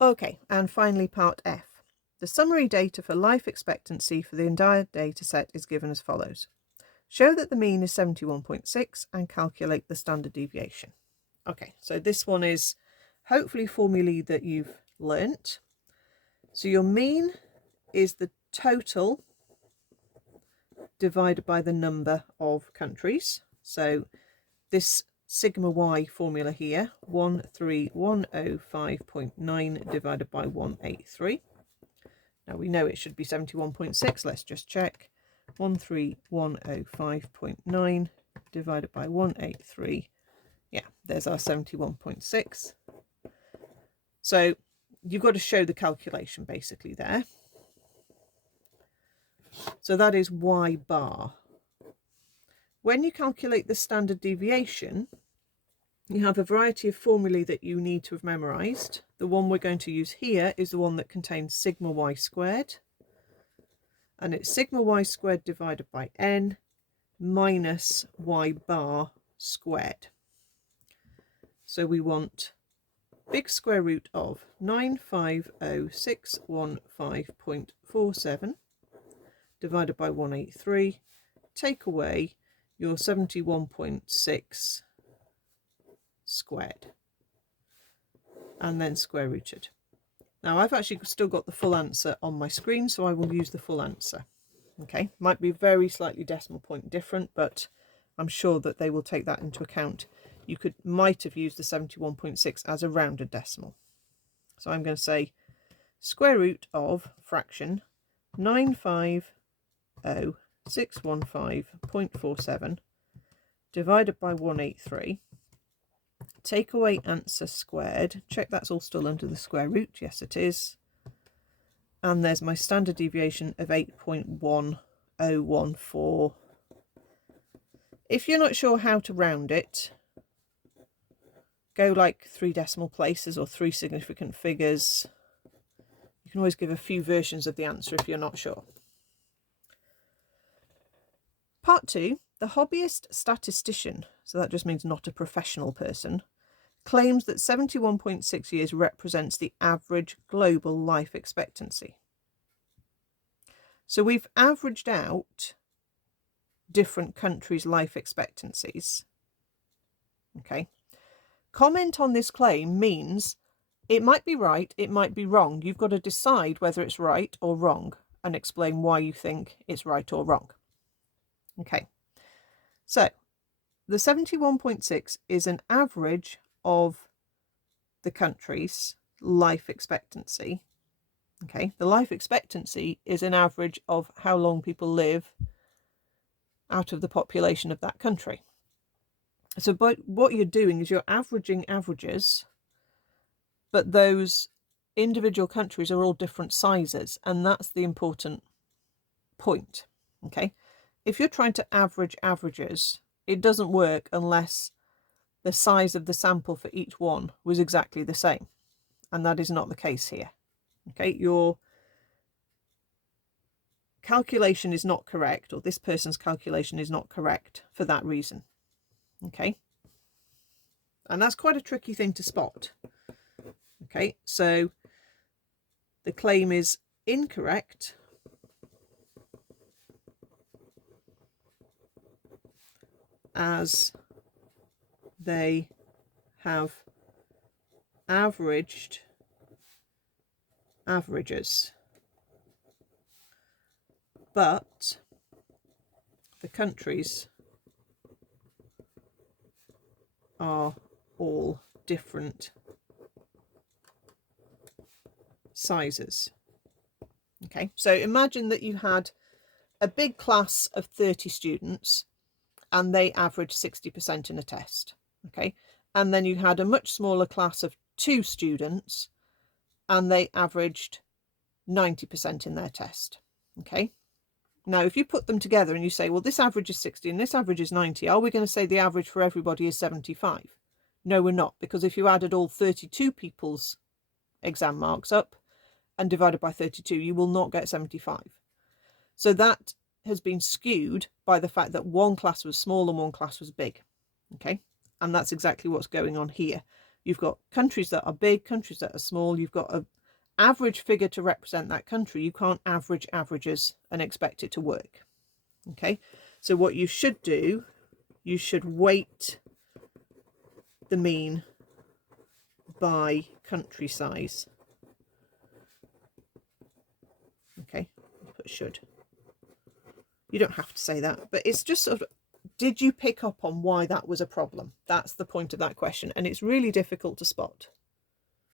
Okay, and finally part F. The summary data for life expectancy for the entire data set is given as follows. Show that the mean is 71.6 and calculate the standard deviation. Okay, so this one is hopefully formulae that you've learnt. So your mean is the total divided by the number of countries. So this sigma y formula here, 13105.9 divided by 183. Now we know it should be 71.6. Let's just check. 13105.9 divided by 183. Yeah, there's our 71.6. So you've got to show the calculation basically there. So that is y bar. When you calculate the standard deviation, you have a variety of formulae that you need to have memorised. The one we're going to use here is the one that contains sigma y squared. And it's sigma y squared divided by n minus y bar squared. So we want big square root of 950,615.47 divided by 183. Take away your 71.6 squared and then square rooted. Now I've actually still got the full answer on my screen, so I will use the full answer. Okay, might be very slightly decimal point different, but I'm sure that they will take that into account. You might have used the 71.6 as a rounded decimal. So I'm going to say square root of fraction 950,615.47 divided by 183. Take away answer squared. Check that's all still under the square root. Yes, it is. And there's my standard deviation of 8.1014. If you're not sure how to round it, go like 3 decimal places or 3 significant figures. You can always give a few versions of the answer if you're not sure. Part 2, the hobbyist statistician, so that just means not a professional person, claims that 71.6 years represents the average global life expectancy. So we've averaged out different countries' life expectancies. Okay. Comment on this claim means it might be right, it might be wrong. You've got to decide whether it's right or wrong and explain why you think it's right or wrong. Okay. So the 71.6 is an average of the country's life expectancy. Okay, the life expectancy is an average of how long people live out of the population of that country. So what you're doing is you're averaging averages, but those individual countries are all different sizes, and that's the important point. Okay, if you're trying to average averages, it doesn't work unless the size of the sample for each one was exactly the same, and that is not the case here. Okay, your calculation is not correct, or this person's calculation is not correct for that reason. Okay, and that's quite a tricky thing to spot. Okay, so the claim is incorrect as they have averaged averages, but the countries are all different sizes. Okay, so imagine that you had a big class of 30 students and they averaged 60% in a test. Okay, and then you had a much smaller class of 2 students and they averaged 90% in their test. Okay, now if you put them together and you say, well, this average is 60 and this average is 90, are we going to say the average for everybody is 75? No, we're not, because if you added all 32 people's exam marks up and divided by 32, you will not get 75. So that has been skewed by the fact that one class was small and one class was big. Okay, and that's exactly what's going on here. You've got countries that are big, countries that are small. You've got an average figure to represent that country. You can't average averages and expect it to work. Okay, so what you should do, you should weight the mean by country size. Okay, put should. You don't have to say that, but it's just sort of, did you pick up on why that was a problem? That's the point of that question, and it's really difficult to spot.